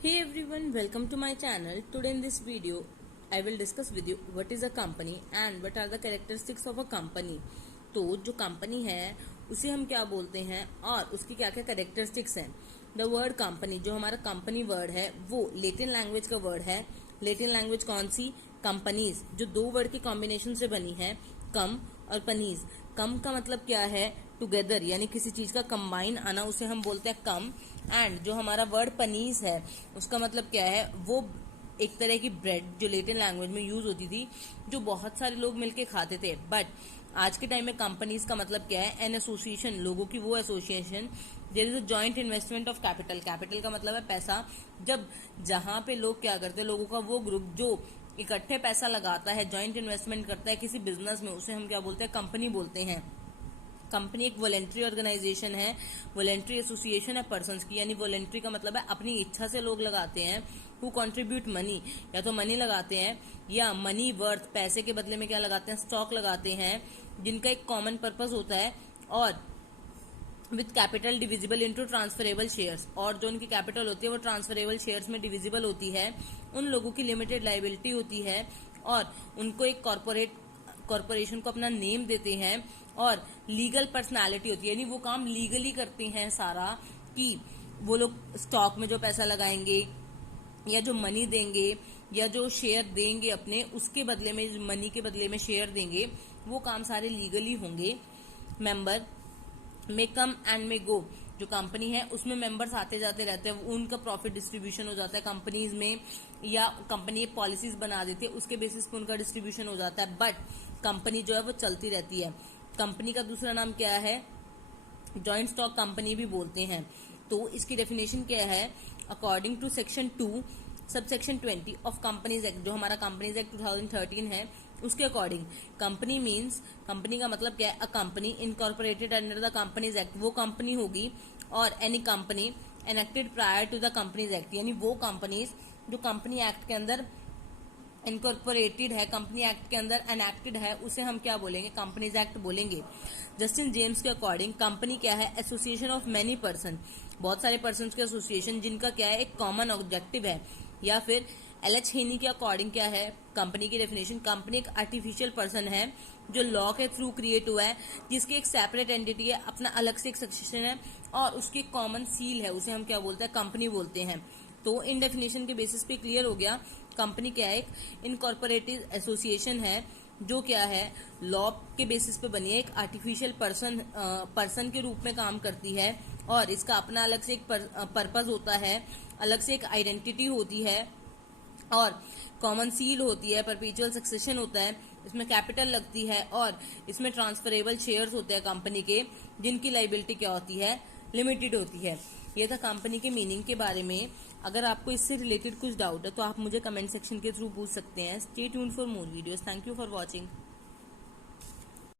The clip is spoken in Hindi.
Hey everyone, welcome to my channel. Today in this video, I will discuss with you what is a company and what are the characteristics of a company. तो जो कंपनी है उसे हम क्या बोलते हैं और उसकी क्या क्या कैरेक्टरिस्टिक्स हैं. द वर्ड कंपनी, जो हमारा कंपनी वर्ड है वो लेटिन लैंग्वेज का वर्ड है. लेटिन लैंग्वेज कौन सी? कंपनीज, जो दो वर्ड की कॉम्बिनेशन से बनी है, कम और पनीज. कम का मतलब क्या है? टुगेदर, यानी किसी चीज का कंबाइन आना, उसे हम बोलते हैं कम. एंड जो हमारा वर्ड पनीज है उसका मतलब क्या है? वो एक तरह की ब्रेड जो लेटिन लैंग्वेज में यूज होती थी, जो बहुत सारे लोग मिलके खाते थे. बट आज के टाइम में कंपनीज का मतलब क्या है? एन एसोसिएशन, लोगों की वो association. There is a joint investment of capital. Capital का मतलब है पैसा. जब जहां पे लोग क्या करते हैं, लोगों का वो ग्रुप जो इकट्ठे पैसा लगाता है, जॉइंट इन्वेस्टमेंट करता है किसी बिजनेस में, उसे हम क्या बोलते हैं? कंपनी बोलते हैं. कंपनी एक वॉलेंट्री ऑर्गेनाइजेशन है, वॉलेंट्री एसोसिएशन है पर्सन्स की. यानी वॉलेंट्री का मतलब है अपनी इच्छा से लोग लगाते हैं. हु कॉन्ट्रीब्यूट मनी, या तो मनी लगाते हैं या मनी वर्थ, पैसे के बदले में क्या लगाते हैं? स्टॉक लगाते हैं, जिनका एक कॉमन पर्पज होता है. और with capital divisible into transferable shares, और जो उनकी कैपिटल होती है वो ट्रांसफरेबल शेयर्स में डिविजिबल होती है. उन लोगों की लिमिटेड लाइबिलिटी होती है और उनको एक कॉरपोरेशन को अपना नेम देते हैं. और लीगल पर्सनालिटी होती है, यानी वो काम लीगली करते हैं सारा, कि वो लोग स्टॉक में जो पैसा लगाएंगे या जो मनी देंगे या जो शेयर देंगे अपने, उसके बदले में, मनी के बदले में शेयर देंगे, वो काम सारे लीगली होंगे. मेंबर मे कम एंड मे गो, जो कंपनी है उसमें मेंबर्स आते जाते रहते हैं, उनका प्रॉफिट डिस्ट्रीब्यूशन हो जाता है कंपनीज में, या कंपनी पॉलिसीज बना देती है, उसके बेसिस पे उनका डिस्ट्रीब्यूशन हो जाता है. बट कंपनी जो है वो चलती रहती है. कंपनी का दूसरा नाम क्या है? जॉइंट स्टॉक कंपनी भी बोलते हैं. तो इसकी डेफिनेशन क्या है? According to section 2 subsection 20 of companies act, जो हमारा कंपनीज एक्ट 2013 है, उसके अकॉर्डिंग कंपनी मीन्स, कंपनी का मतलब क्या है? A company incorporated under the companies act, वो कंपनी होगी. और any company enacted prior to the companies act, यानी वो कंपनीज जो कंपनी एक्ट के अंदर इनकॉर्पोरेटेड है, कंपनी एक्ट के अंदर एनेक्टेड है, उसे हम क्या बोलेंगे? कंपनीज एक्ट बोलेंगे. जस्टिन जेम्स के अकॉर्डिंग कंपनी क्या है? एसोसिएशन ऑफ मेनी पर्सन, बहुत सारे पर्सन के एसोसिएशन जिनका क्या है? एक कॉमन ऑब्जेक्टिव है. या फिर एल.एच. हेनी के अकॉर्डिंग क्या है कंपनी की डेफिनेशन? कंपनी एक आर्टिफिशियल पर्सन है जो लॉ के थ्रू क्रिएट हुआ है, जिसकी एक सेपरेट एंटिटी है, अपना अलग से एक सक्सेशन है और उसकी कॉमन सील है, उसे हम क्या बोलते हैं? कंपनी बोलते हैं. तो इन डेफिनेशन के बेसिस पे क्लियर हो गया कंपनी क्या है? एक इनकॉर्पोरेटेड एसोसिएशन है जो क्या है? लॉ के बेसिस पे बनी है, एक आर्टिफिशियल पर्सन के रूप में काम करती है और इसका अपना अलग से एक पर्पज होता है, अलग से एक आइडेंटिटी होती है और कॉमन सील होती है, परपेचुअल सक्सेशन होता है, इसमें कैपिटल लगती है और इसमें ट्रांसफरेबल शेयर्स होते हैं कंपनी के, जिनकी लाइबिलिटी क्या होती है? लिमिटेड होती है. ये था कंपनी के मीनिंग के बारे में. अगर आपको इससे रिलेटेड कुछ डाउट है तो आप मुझे कमेंट सेक्शन के थ्रू पूछ सकते हैं. Stay tuned for more videos. Thank you for watching.